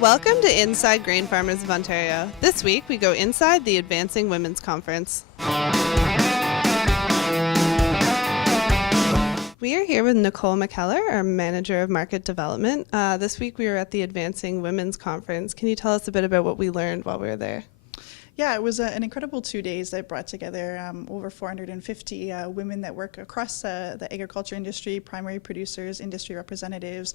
Welcome to Inside Grain Farmers of Ontario. This week we go inside the Advancing Women's Conference. We are here with Nicole McKellar, our Manager of Market Development. This week we were at the Advancing Women's Conference. Can you tell us a bit about what we learned while we were there? Yeah, it was an incredible 2 days that brought together over 450 women that work across the agriculture industry, primary producers, industry representatives,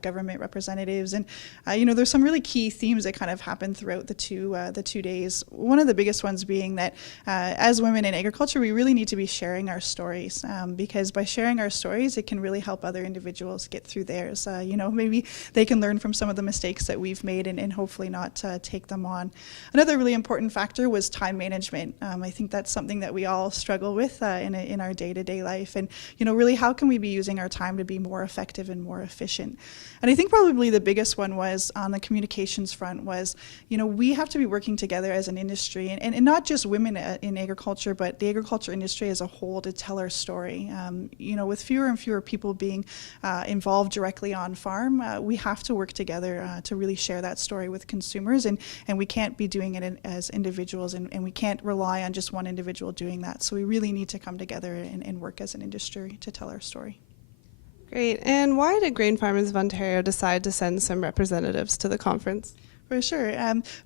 government representatives, and there's some really key themes that kind of happened throughout the 2 days. One of the biggest ones being that as women in agriculture, we really need to be sharing our stories because by sharing our stories, it can really help other individuals get through theirs. Maybe they can learn from some of the mistakes that we've made and hopefully not take them on. Another really important factor was time management. I think that's something that we all struggle with in our day-to-day life, and really how can we be using our time to be more effective and more efficient. And I think probably the biggest one was on the communications front was we have to be working together as an industry, and not just women in agriculture, but the agriculture industry as a whole, to tell our story. With fewer and fewer people being involved directly on farm, we have to work together to really share that story with consumers, and we can't be doing it as individuals, and we can't rely on just one individual doing that. So we really need to come together and work as an industry to tell our story. Great. And why did Grain Farmers of Ontario decide to send some representatives to the conference? For sure.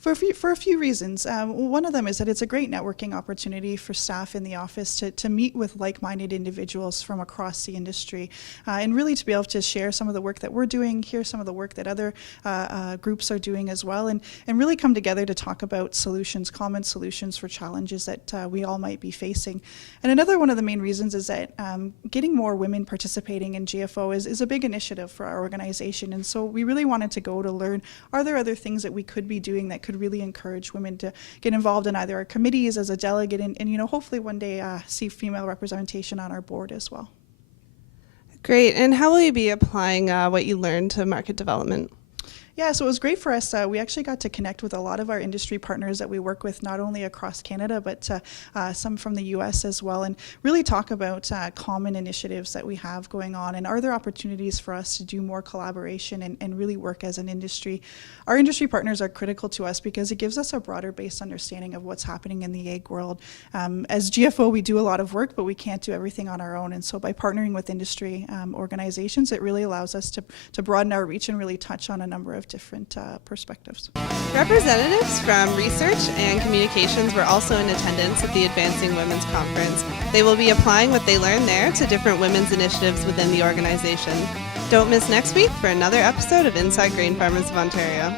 For a few reasons. One of them is that it's a great networking opportunity for staff in the office to meet with like-minded individuals from across the industry and really to be able to share some of the work that we're doing, hear some of the work that other groups are doing as well, and really come together to talk about solutions, common solutions for challenges that we all might be facing. And another one of the main reasons is that getting more women participating in GFO is a big initiative for our organization, and so we really wanted to go to learn, are there other things that we could be doing that could really encourage women to get involved in either our committees as a delegate and hopefully one day see female representation on our board as well. Great. And how will you be applying what you learned to market development? Yeah, so it was great for us. We actually got to connect with a lot of our industry partners that we work with, not only across Canada, but some from the US as well, and really talk about common initiatives that we have going on, and are there opportunities for us to do more collaboration and really work as an industry. Our industry partners are critical to us because it gives us a broader based understanding of what's happening in the ag world. As GFO, we do a lot of work, but we can't do everything on our own, and so by partnering with industry organizations, it really allows us to broaden our reach and really touch on a number of different perspectives. Representatives from research and communications were also in attendance at the Advancing Women's Conference. They will be applying what they learned there to different women's initiatives within the organization. Don't miss next week for another episode of Inside Grain Farmers of Ontario.